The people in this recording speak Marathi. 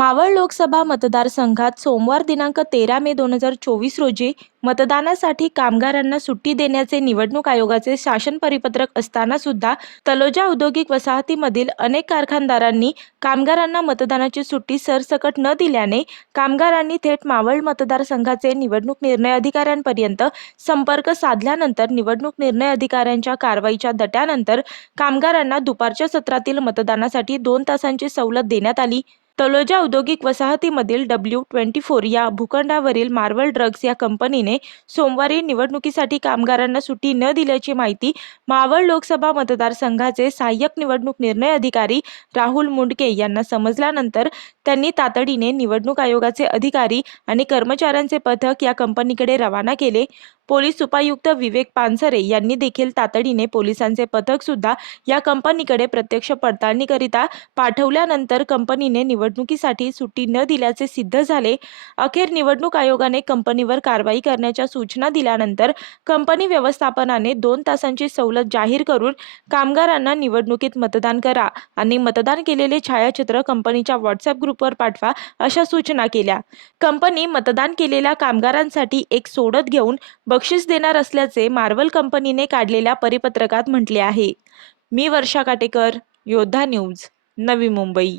मावळ लोकसभा मतदारसंघात सोमवार दिनांक तेरा मे दोन हजार चोवीस रोजी मतदानासाठी कामगारांना सुट्टी देण्याचे निवडणूक आयोगाचे शासन परिपत्रक असताना सुद्धा तलोजा औद्योगिक वसाहतीमधील अनेक कारखानदारांनी कामगारांना मतदानाची सुट्टी सरसकट न दिल्याने कामगारांनी थेट मावळ मतदारसंघाचे निवडणूक निर्णय अधिकाऱ्यांपर्यंत संपर्क साधल्यानंतर निवडणूक निर्णय अधिकाऱ्यांच्या कारवाईच्या दट्यानंतर कामगारांना दुपारच्या सत्रातील मतदानासाठी दोन तासांची सवलत देण्यात आली. तलोजा औद्योगिक वसाहतीमधील डब्ल्यू ट्वेंटी फोर या भूखंडावरील मार्वल ड्रग्ज या कंपनीने सोमवारी निवडणुकीसाठी कामगारांना सुट्टी न दिल्याची माहिती मावळ लोकसभा मतदारसंघाचे सहाय्यक निवडणूक निर्णय अधिकारी राहुल मुंडके यांना समजल्यानंतर त्यांनी तातडीने निवडणूक आयोगाचे अधिकारी आणि कर्मचाऱ्यांचे पथक या कंपनीकडे रवाना केले. पोलीस उपायुक्त विवेक पानसरे यांनी देखील तातडीने पोलिसांचे पथक सुद्धा या कंपनीकडे प्रत्यक्ष पडताळणीकरिता पाठवल्यानंतर कंपनीने निवडणुकीसाठी सुट्टी न दिल्याचे सिद्ध झाले. अखेर निवडणूक आयोगाने कंपनीवर कारवाई करण्याच्या सूचना दिल्यानंतर कंपनी व्यवस्थापनाने दोन तासांची सवलत जाहीर करून कामगारांना निवडणुकीत मतदान करा आणि मतदान केलेले छायाचित्र कंपनीच्या व्हॉट्सअप ग्रुपवर पाठवा अशा सूचना केल्या. कंपनी मतदान केलेल्या कामगारांसाठी एक सोडत घेऊन बक्षीस देणार असल्याचे मार्वल कंपनीने काढलेल्या परिपत्रकात म्हटले आहे. मी वर्षा काटेकर योद्धा न्यूज नवी मुंबई.